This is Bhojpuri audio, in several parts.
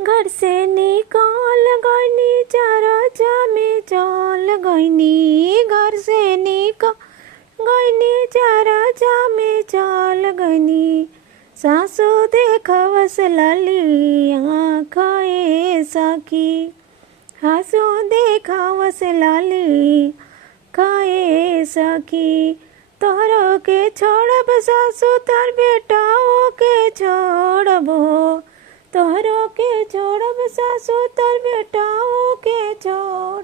घर से निकाल गईनी चरचा में चल गईनी। घर से निकाल गईनी चरचा में चल गईनी। सासू देखवस लाली आँखें सखी। सासू देखवस लाली आँखें सखी। तोहरो के छोड़ब सासू तोर बेटाओ के छोड़बो। तोहरो के छोड़ब सासू तोर बेटाओ के छोड़।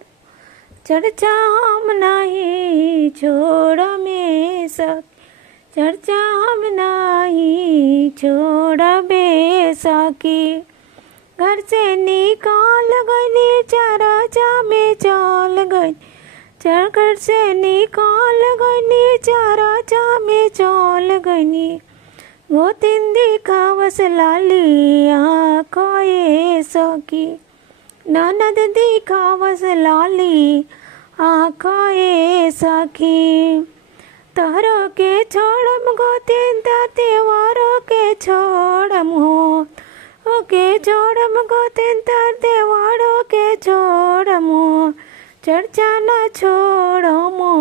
चर्चा हम नहीं छोड़ में सखी। चर्चा हम नहीं छोड़बे सखी। घर से निकाल गईनी चरचा में चल गई। घर से निकाल गईनी चरचा में चल गईनी। वो तीन दिखावस लाली आँखें सखी। ननद दिखावस लाली आँखें सखी। तोहरो के छोड़म गोतिन तेवारो के छोड़म हो। ओके छोड़म गोतिन तेवारो के छोड़म हो। चर्चा न छोड़मो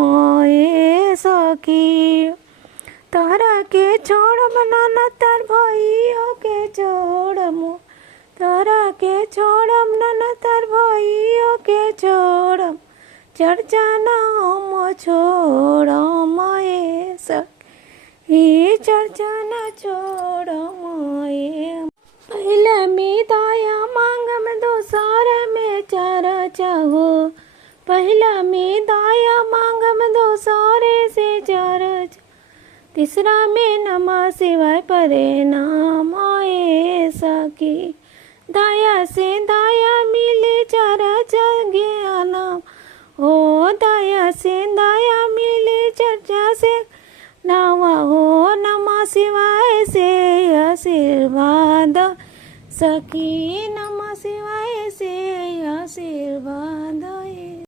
ए सखी। तोहरा के छोड़म नाना तार भाइयों के छोड़मो। तोहरा के छोड़म नाना तार भाइयों के छोड़म। चर्चा न हम छोड़म ए सखी। चर्चा न छोड़म ए। पहले में दाया मांगम दोसार में चर्चा हो। पहला में दाया मांगम दोसारे से चर्चा। तीसरा में नमः शिवाय परे नाम आए सखी। दाया से दाया मिले चर्चा ज्ञान हो। दाया से दाया मिले चर्चा से नावा हो। नमः शिवाय से आशीर्वाद सखी। नमः शिवाय से आशीर्वाद।